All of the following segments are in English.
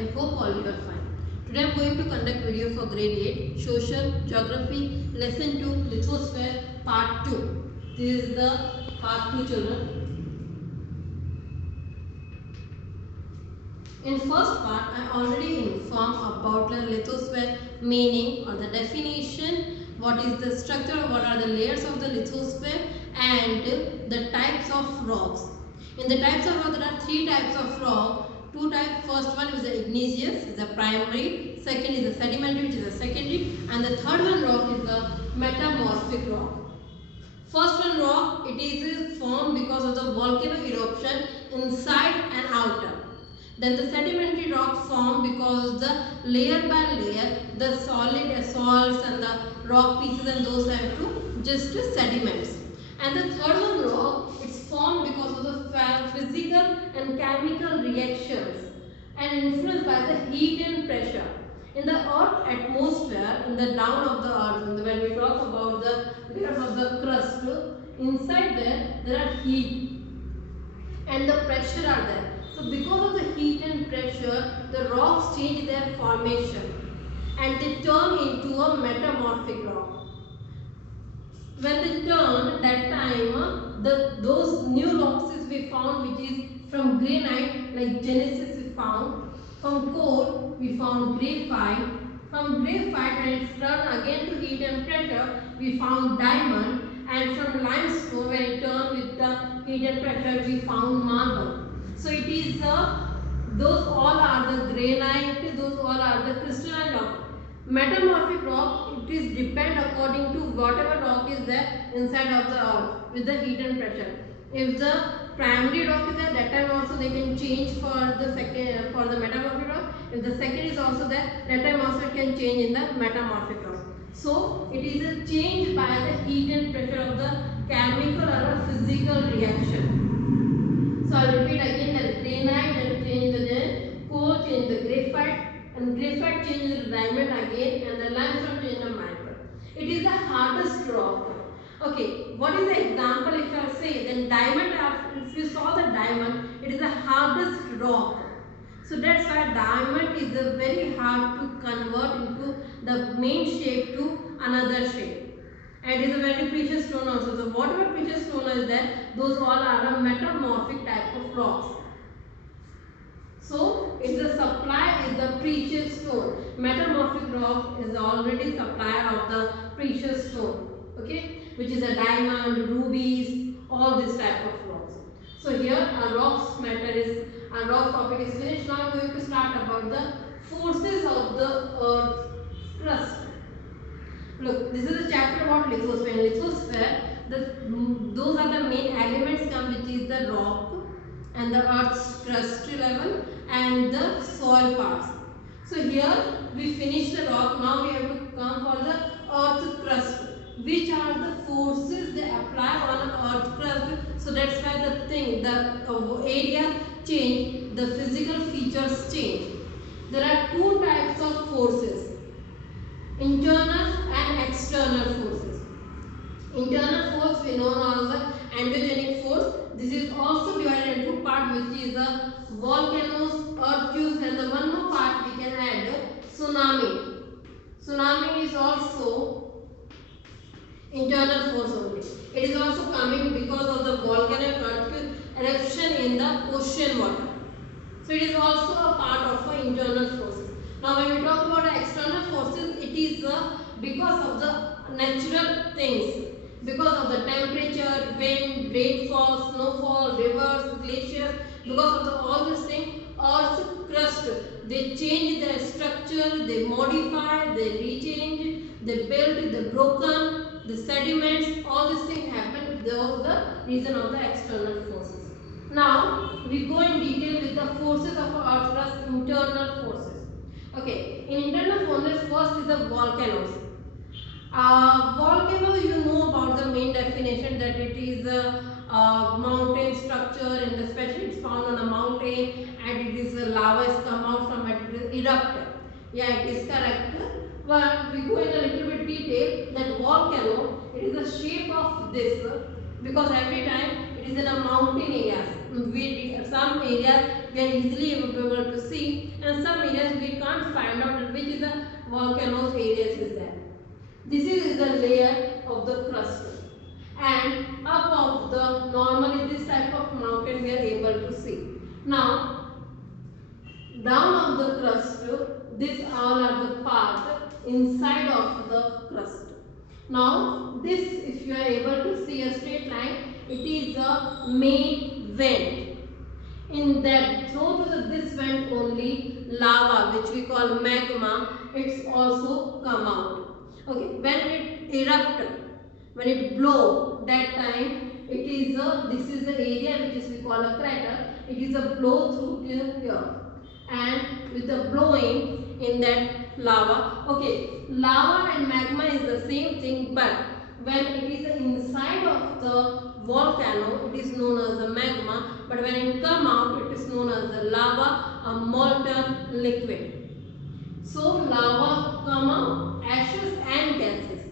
I hope all you are fine. Today I am going to conduct video for grade 8 Social Geography Lesson 2 Lithosphere Part 2. This is the Part 2 children. In first part I already informed about the lithosphere meaning or the definition, what is the structure, what are the layers of the lithosphere and the types of rocks. In the types of rock there are three types of rock. Two types. First one is the igneous, is the primary. Second is the sedimentary, which is the secondary, and the third one rock is the metamorphic rock. First one rock, it is formed because of the volcano eruption inside and outer. Then the sedimentary rock formed because the layer by layer the solid salts and the rock pieces and those have to just sediments. And the third one rock, it's formed because of the physical and chemical reactions and influenced by the heat and pressure. In the earth atmosphere, in the down of the earth, when we talk about the layers of the crust, inside there are heat and the pressure are there. So because of the heat and pressure, the rocks change their formation and they turn into a metamorphic rock. When they turn, that time those new rocks we found, which is from granite like genesis we found, from coal we found graphite, from graphite when it's turned again to heat and pressure we found diamond, and from limestone when it turned with the heat and pressure we found marble. So it is those all are the granite, those all are the crystalline rock. Metamorphic rock, it is depend according to whatever rock is there inside of the earth with the heat and pressure. If the primary rock is there, that time also they can change for the second, for the metamorphic rock. If the second is also there, that time also it can change in the metamorphic rock. So it is a change by the heat and pressure of the chemical or a physical reaction. So I will repeat again, that granite, then change the coal, change the graphite, and graphite changes the diamond again, and the limestone changes the marble. It is the hardest rock. Okay, what is the example if I say? Then diamond, if you saw the diamond, it is the hardest rock. So that's why diamond is very hard to convert into the main shape to another shape. And it is a very precious stone also. So whatever precious stone is there, those all are a metamorphic type of rocks. So, if the supply is the precious stone, metamorphic rock is already supplier of the precious stone, okay, which is a diamond, rubies, all this type of rocks. So here our rocks matter is, our rock topic is finished. Now I am going to start about the forces of the earth's crust. Look, this is a chapter about lithosphere. Lithosphere, those are the main elements come, which is the rock and the earth's crust level and the soil parts. So here we finish the rock. Now we have to come for the earth crust. Which are the forces they apply on earth crust? So that's why the thing, the area change, the physical features change. There are two types of forces: internal and external forces. Internal force we know as the endogenic force. This is also divided into part, which is the volcanoes, earthquakes, and the one more part we can add, tsunami. Tsunami is also internal force only. It is also coming because of the volcanic earthquake eruption in the ocean water. So it is also a part of the internal forces. Now when we talk about the external forces, it is because of the natural things. Because of the temperature, wind, rainfall, snowfall, rivers, glaciers, because of all these things, Earth's crust, they change their structure, they modify, they rechange, they build, they broken, the sediments, all these things happen. Those are the reason of the external forces. Now we go in detail with the forces of Earth's crust, internal forces. Okay, in internal forces, first is the volcanoes. Volcano, you know about the main definition, that it is a mountain structure, and especially it's found on a mountain, and it is lava is come out from it, it is erupted. Yeah, it is correct. But we go in a little bit detail that volcano, it is the shape of this, because every time it is in a mountain area. Some areas we are easily able to see, and some areas we can't find out which is the volcanoes areas is there. This is the layer of the crust, and up of the normally this type of mountain we are able to see. Now down of the crust, these all are the part inside of the crust. Now this, if you are able to see a straight line, it is the main vent. In that, through to this vent only lava, which we call magma, it's also come out. Okay, when it erupt, when it blow, that time it is this is the area which is we call a crater. It is a blow through till here, and with the blowing in that lava. Okay, lava and magma is the same thing, but when it is inside of the volcano, it is known as the magma, but when it come out, it is known as the lava, a molten liquid. So lava come out, ashes and gases.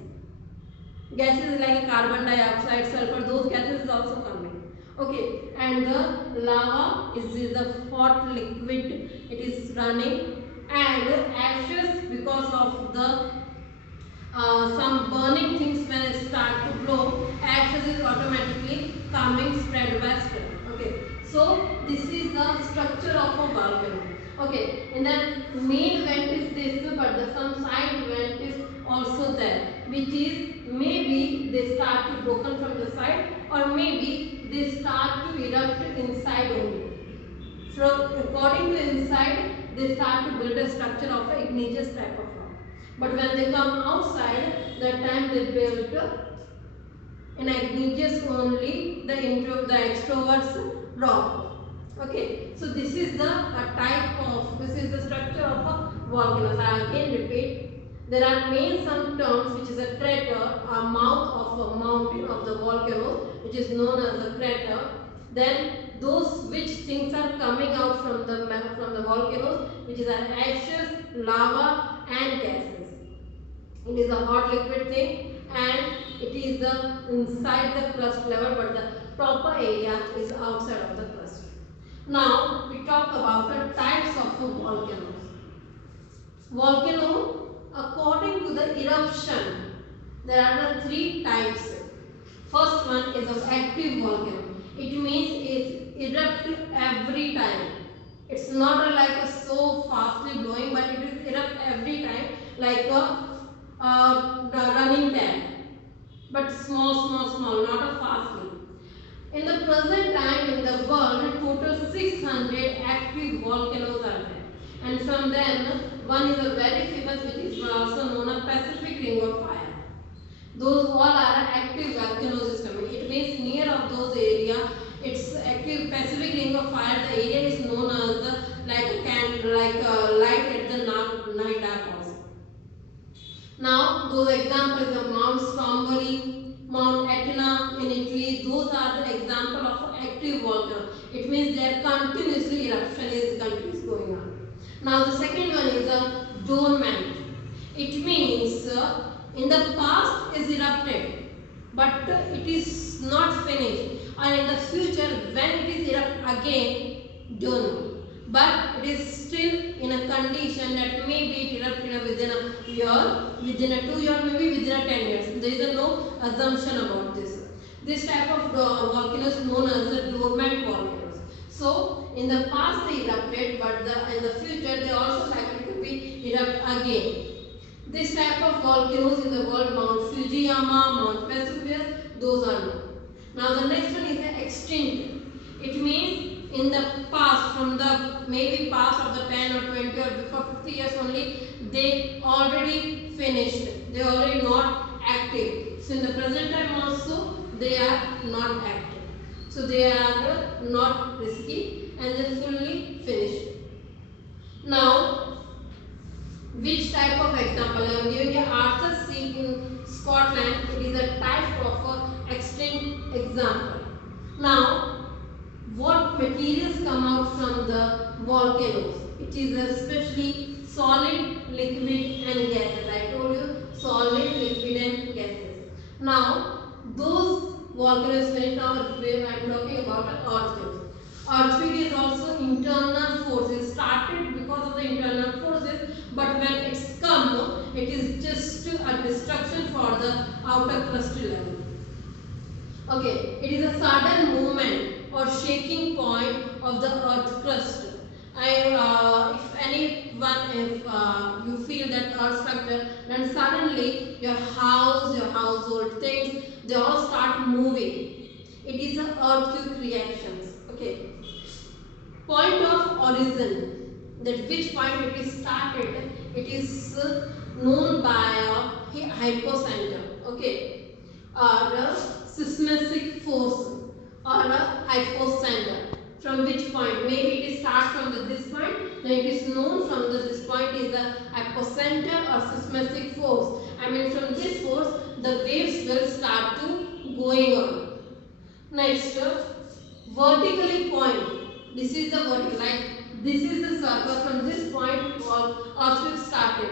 Gases like carbon dioxide, sulfur, those gases is also coming. Okay, and the lava is a hot liquid, it is running, and ashes, because of the some burning things, when it start to blow, ashes is automatically coming spread westward. Okay, so this is the structure of a volcano. Okay, and then main vent is this, but the some side vent is also there, which is maybe they start to broken from the side, or maybe they start to erupt inside only. So according to inside, they start to build a structure of an igneous type of rock. But when they come outside, that time they build an igneous only, the extroverts rock. Okay, so this is the this is the structure of a volcano. So I again repeat, there are main some terms, which is a crater, a mouth of a mountain of the volcano, which is known as a crater. Then those which things are coming out from the volcanoes, which is ashes, lava and gases. It is a hot liquid thing, and it is the inside the crust level, but the proper area is outside of the crust. Now we talk about the types of volcanoes. Volcano, according to the eruption, there are the three types. First one is an active volcano. It means it erupts every time. It's not like a so fastly blowing, but it is erupt every time, like a running tap, but small, not a fastly. In the present time in the world, total 600 active volcanoes are there, and from them one is a very famous, which is also known as Pacific Ring of Fire. Those all are active volcanoes is coming. It means near of those area, it's active Pacific Ring of Fire. The area is known as the light at the night dark also. Now those examples of Mount Stromboli, Mount Etna in Italy, those are the example of active volcano. It means their continuously eruption is going on. Now the second one is a dormant. It means in the past is erupted, but it is not finished, and in the future when it is erupt again, don't know. But it is still in a condition that maybe it erupted within a year, within a 2 year, maybe within a 10 years. There is no assumption about this. This type of volcanoes is known as the dormant volcanoes. So in the past they erupted, but in the future they also likely to be erupt again. This type of volcanoes in the world, Mount Fujiyama, Mount Vesuvius, those are known. Now the next one is the extinct. It means in the past, from the maybe past of the 10 or 20 or before 50 years only, they already finished. They are already not active. So in the present time also, they are not active. So they are not risky and they fully finished. Now, which type of example? I am giving you Arthur's Seat in Scotland. It is a type of extinct example. Now, what materials come out from the volcanoes? It is especially solid, liquid and gases. I told you solid, liquid and gases. Now, those volcanoes, when I am talking about earthquakes. Earthquake is also internal force. It started because of the internal forces, but when it's come, it is just a destruction for the outer crust level. Okay, it is a sudden movement or shaking point of the earth crust. If anyone, if you feel that earth structure, then suddenly your house, your household things, they all start moving. It is a earthquake reactions. Okay. Point of origin, that which point it is started, it is known by a hypocenter. Okay, or a seismic force or a hypocenter. From which point? Maybe it is start from this point, then it is known from this point is the hypocenter or seismic force. I mean, from this force the waves will start to going on. Next, vertically point. This is the vertical, like this is the circle. From this point earthquake started,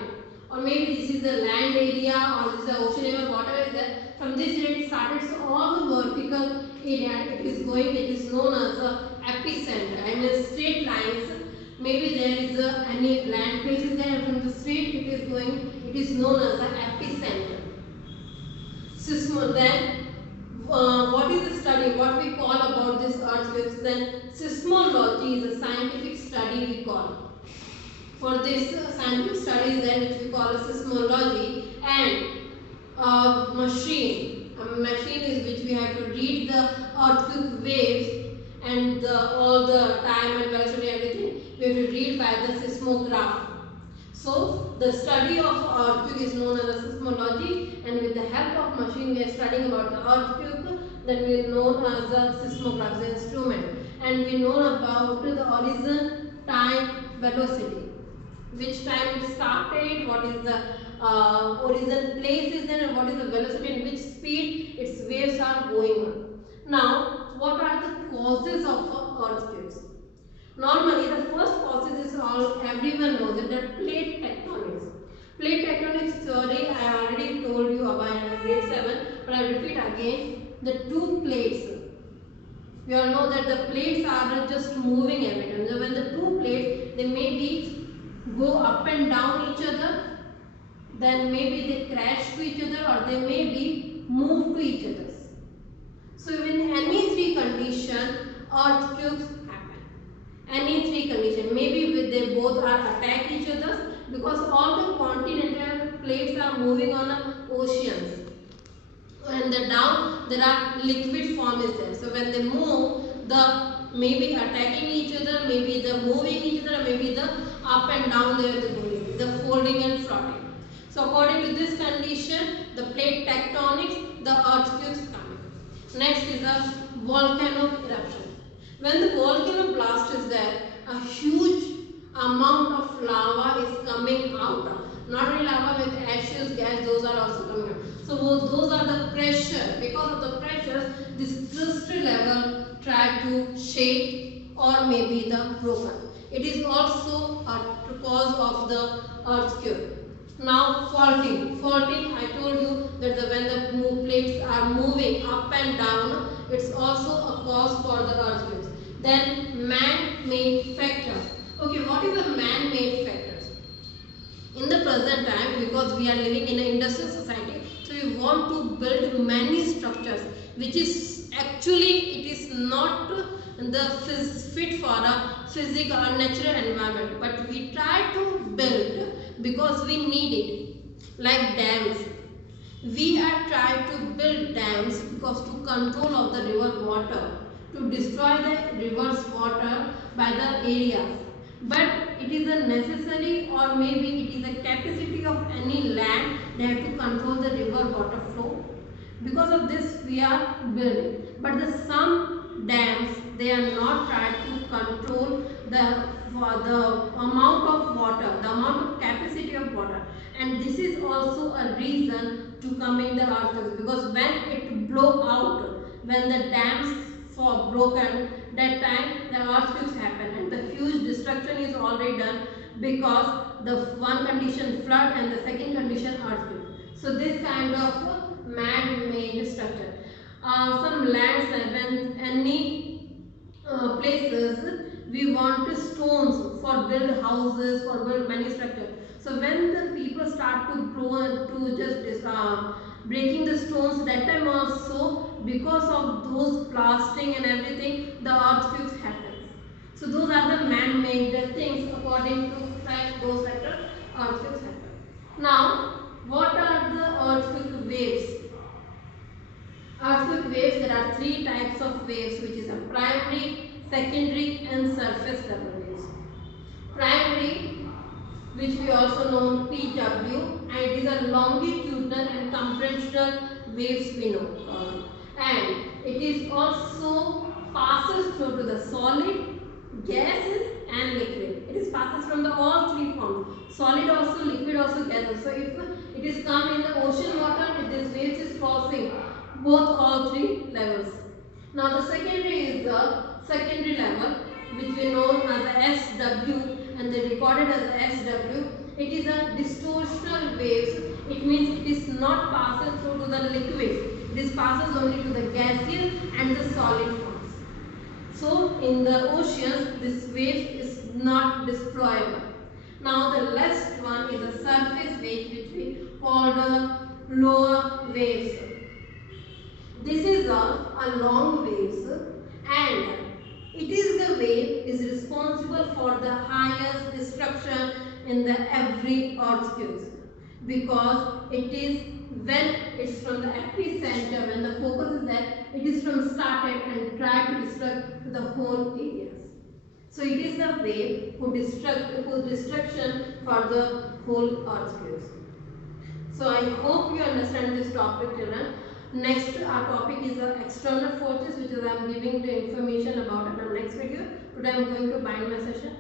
or maybe this is the land area, or this is the ocean area, whatever is there. From this area it started, so all the vertical area it is going, it is known as the epicenter. I mean straight lines, maybe there is any land places there, and from the straight it is going, it is known as the epicenter. Then what is the study, what we call about this earthquakes? Then seismology is a scientific study we call. For this scientific studies then which we call a seismology, and a machine is which we have to read the earthquake waves and all the time and velocity everything we have to read by the seismograph. So the study of earthquake is known as a seismology, and with the help of machine we are studying about the earthquake, then we are known as a seismograph, the instrument, and we know about the origin, time, velocity, which time it started, what is the origin place is there, and what is the velocity and which speed its waves are going on. Now, what are the causes of earthquakes? Normally, the first causes is all everyone knows it, that plate tectonics. Plate tectonics theory I already told you about in grade 7, but I repeat again. The two plates. We all know that the plates are just moving every time. So when the two plates, they maybe go up and down each other, then maybe they crash to each other, or they maybe move to each other. So in any three conditions, earthquakes happen. Any three conditions, maybe they both are attack each other, because all the continental plates are moving on oceans. And the down there are liquid form is there. So when they move, the maybe attacking each other, maybe the moving each other, maybe the up and down they are going, the folding and floating. So according to this condition, the plate tectonics, the earthquakes coming. Next is a volcano eruption. When the volcano blast is there, a huge amount of lava is coming out. Not only lava, with ashes, gas, those are also coming out. So those are the pressure. Because of the pressures, this crystal level try to shake or maybe the broken. It is also a cause of the earthquake. Now faulting. Faulting, I told you that when the plates are moving up and down, it's also a cause for the earthquakes. Then man-made factors. Okay, what is a man-made factors? In the present time, because we are living in an industrial society, so we want to build many structures, which is actually it is not the fit for a physical or natural environment, but we try to build because we need it, like dams. We are trying to build dams because to control of the river water, to destroy the river's water by the areas. But it is a necessary, or maybe it is a capacity of any land, they have to control the river water flow. Because of this we are building. But some dams, they are not trying to control the amount of water, the amount of capacity of water. And this is also a reason to come in the earthquakes, because when it blow out, when the dams for broken, that time the earthquakes happen and the huge destruction is already done, because the one condition flood and the second condition earthquake. So this kind of man-made structure. Some lands, when any places we want stones for build houses, for build many structures. So when the people start to blow to just breaking the stones, that time also because of those blasting and everything the earthquakes happens. So those are the man-made things according to fact, those factors earthquakes happen. Now what are the earthquake waves? Earthquake waves, there are three types of waves, which is a primary, secondary and surface level waves. Primary, which we also know PW, and it is a longitudinal and compressional waves we know. And it is also passes through to the solid, gases and liquid. It is passes from the all three forms, solid also, liquid also, gas also. So if it is come in the ocean water, this waves is crossing both all three levels. Now the secondary is the secondary level, which we know as the SW, and they recorded as the SW. It is a distortional waves. It means it is not passes through to the liquid. This passes only to the gaseous and the solid forms. So in the oceans, this wave is not destroyable. Now the last one is a surface wave, which we call the lower waves. This is a long waves, and it is the wave is responsible for the highest destruction in the every earthquake, because it is when it's from the epicenter, when the focus is there, it is from started and try to destruct the whole areas. So it is the wave whose destruction for the whole earthquakes. So I hope you understand this topic, children. Next, our topic is the external forces, which is I am giving the information about in our next video. Today I am going to bind my session.